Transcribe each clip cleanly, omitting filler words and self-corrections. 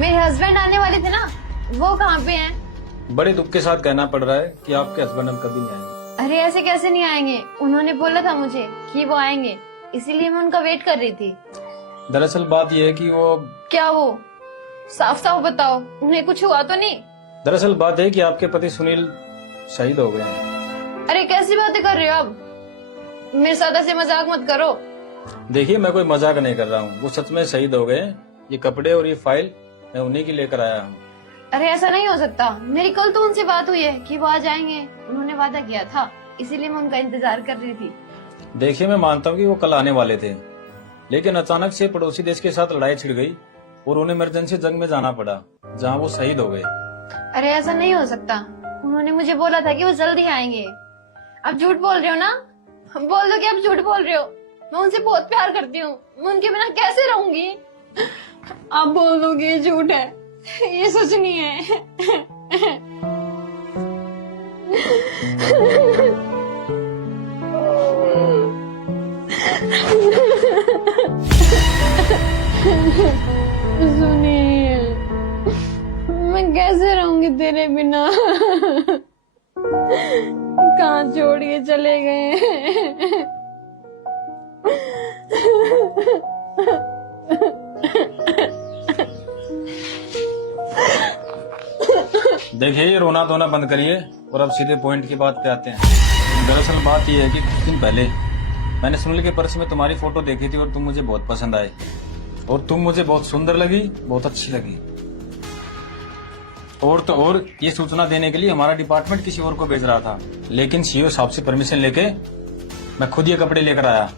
मेरे हस्बैंड आने वाले थे ना, वो कहाँ पे हैं? बड़े दुख के साथ कहना पड़ रहा है कि आपके हस्बैंड हम कभी नहीं आएंगे। अरे ऐसे कैसे नहीं आएंगे? उन्होंने बोला था मुझे कि वो आएंगे, इसीलिए मैं उनका वेट कर रही थी। दरअसल बात यह है कि वो क्या वो? साफ साफ बताओ, उन्हें कुछ हुआ तो नहीं? दरअसल बात है कि आपके पति सुनील शहीद हो गए हैं। अरे कैसी बातें कर रहे हो आप? मेरे साथ ऐसे मजाक मत करो। देखिए मैं कोई मजाक नहीं कर रहा हूँ, वो सच में शहीद हो गए। ये कपड़े और ये फाइल मैं उन्हीं की लेकर आया हूँ। अरे ऐसा नहीं हो सकता, मेरी कल तो उनसे बात हुई है कि वो आ जाएंगे, उन्होंने वादा किया था, इसीलिए मैं उनका इंतजार कर रही थी। देखिए मैं मानता हूँ कि वो कल आने वाले थे, लेकिन अचानक से पड़ोसी देश के साथ लड़ाई छिड़ गई और उन्हें इमरजेंसी जंग में जाना पड़ा, जहाँ वो शहीद हो गए। अरे ऐसा नहीं हो सकता, उन्होंने मुझे बोला था कि वो जल्दी आएंगे। आप झूठ बोल रहे हो ना? बोल दो कि आप झूठ बोल रहे हो। मैं उनसे बहुत प्यार करती हूँ, मैं उनके बिना कैसे रहूंगी? आप बोल दोगे ये झूठ है, ये सच नहीं है। सुनील, मैं कैसे रहूंगी तेरे बिना? कहाँ छोड़ के चले गए? देखिए ये रोना धोना बंद करिए और अब सीधे पॉइंट की बात पे आते हैं। दरअसल बात यह है कि कुछ दिन पहले मैंने सुनील के पर्स में तुम्हारी फोटो देखी थी और तुम मुझे बहुत पसंद आए और तुम मुझे बहुत सुंदर लगी, बहुत अच्छी लगी। और तो और ये सूचना देने के लिए हमारा डिपार्टमेंट किसी और को भेज रहा था, लेकिन सीईओ साहब से परमिशन लेके मैं खुद ये कपड़े लेकर आया।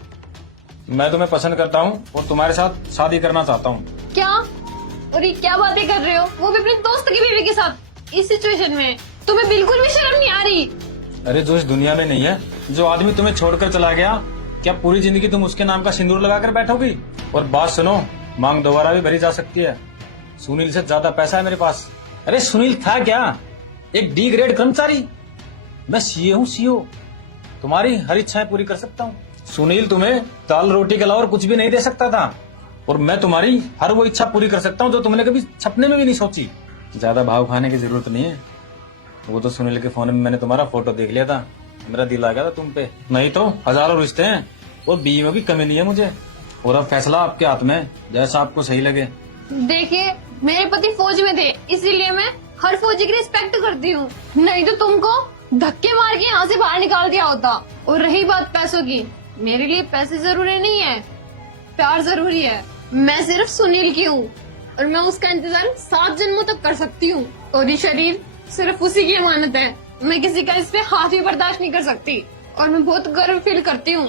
मैं तुम्हें पसंद करता हूँ और तुम्हारे साथ शादी करना चाहता हूँ। क्या? और ये क्या बातें कर रहे हो? वो भी अपने दोस्त की बीवी के साथ, इस सिचुएशन में तुम्हें बिल्कुल भी शर्म नहीं आ रही? अरे जो इस दुनिया में नहीं है, जो आदमी तुम्हें छोड़कर चला गया, क्या पूरी जिंदगी तुम उसके नाम का सिंदूर लगाकर बैठोगी? और बात सुनो, मांग दोबारा भी भरी जा सकती है। सुनील से ज्यादा पैसा है मेरे पास। अरे सुनील था क्या? एक डी ग्रेड कर्मचारी। मैं सीए हूँ, सीईओ। तुम्हारी हर इच्छाएं पूरी कर सकता हूँ। सुनील तुम्हें दाल रोटी के अलावा और कुछ भी नहीं दे सकता था, और मैं तुम्हारी हर वो इच्छा पूरी कर सकता हूँ जो तुमने कभी सपने में भी नहीं सोची। ज्यादा भाव खाने की जरूरत नहीं है। वो तो सुनील के फोन में मैंने तुम्हारा फोटो देख लिया था, मेरा दिल आ गया था तुम पे। नहीं तो हजारों रिश्ते हैं और बीवी में भी कमी नहीं है मुझे। और अब फैसला आपके हाथ में, जैसा आपको सही लगे। देखिए मेरे पति फौज में थे, इसीलिए मैं हर फौजी की रिस्पेक्ट करती हूँ, नहीं तो तुमको धक्के मार के यहाँ से बाहर निकाल दिया होता। और रही बात पैसों की, मेरे लिए पैसे जरूरी नहीं है, प्यार जरूरी है। मैं सिर्फ सुनील की हूँ और मैं उसका इंतजार 7 जन्मों तक कर सकती हूँ, और ये शरीर सिर्फ उसी की अमानत है। मैं किसी का इस पे हाथ भी बर्दाश्त नहीं कर सकती। और मैं बहुत गर्व फील करती हूँ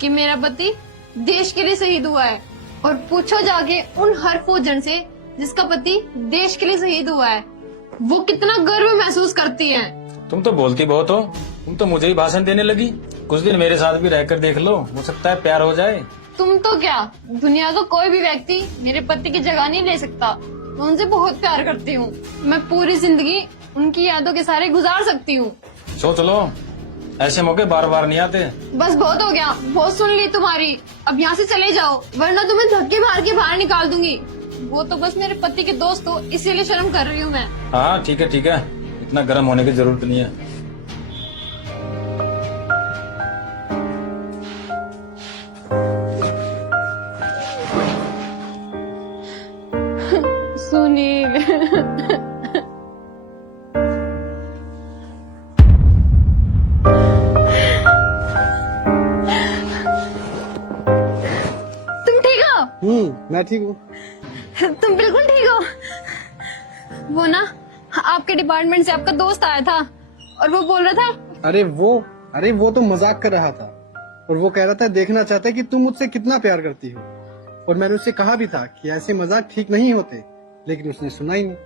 कि मेरा पति देश के लिए शहीद हुआ है। और पूछो जाके उन हर फौजन से जिसका पति देश के लिए शहीद हुआ है, वो कितना गर्व महसूस करती है। तुम तो बोलती बहुत हो, तुम तो मुझे ही भाषण देने लगी। कुछ दिन मेरे साथ भी रहकर देख लो, हो सकता है प्यार हो जाए। तुम तो क्या, दुनिया का कोई भी व्यक्ति मेरे पति की जगह नहीं ले सकता। मैं उनसे बहुत प्यार करती हूँ, मैं पूरी जिंदगी उनकी यादों के सारे गुजार सकती हूँ। सोच लो, ऐसे मौके बार बार नहीं आते। बस बहुत हो गया, बहुत सुन ली तुम्हारी। अब यहाँ से चले जाओ, वरना तुम्हें धक्के मार के बाहर निकाल दूंगी। वो तो बस मेरे पति के दोस्त हो, इसीलिए शर्म कर रही हूँ मैं। हाँ ठीक है ठीक है, इतना गर्म होने की जरूरत नहीं है। सुनील, तुम ठीक हो? मैं ठीक हूँ। तुम बिल्कुल ठीक हो? वो ना आपके डिपार्टमेंट से आपका दोस्त आया था और वो बोल रहा था। अरे वो तो मजाक कर रहा था, और वो कह रहा था देखना चाहता है कि तुम मुझसे कितना प्यार करती हो। और मैंने उससे कहा भी था कि ऐसे मजाक ठीक नहीं होते, लेकिन उसने सुना ही नहीं।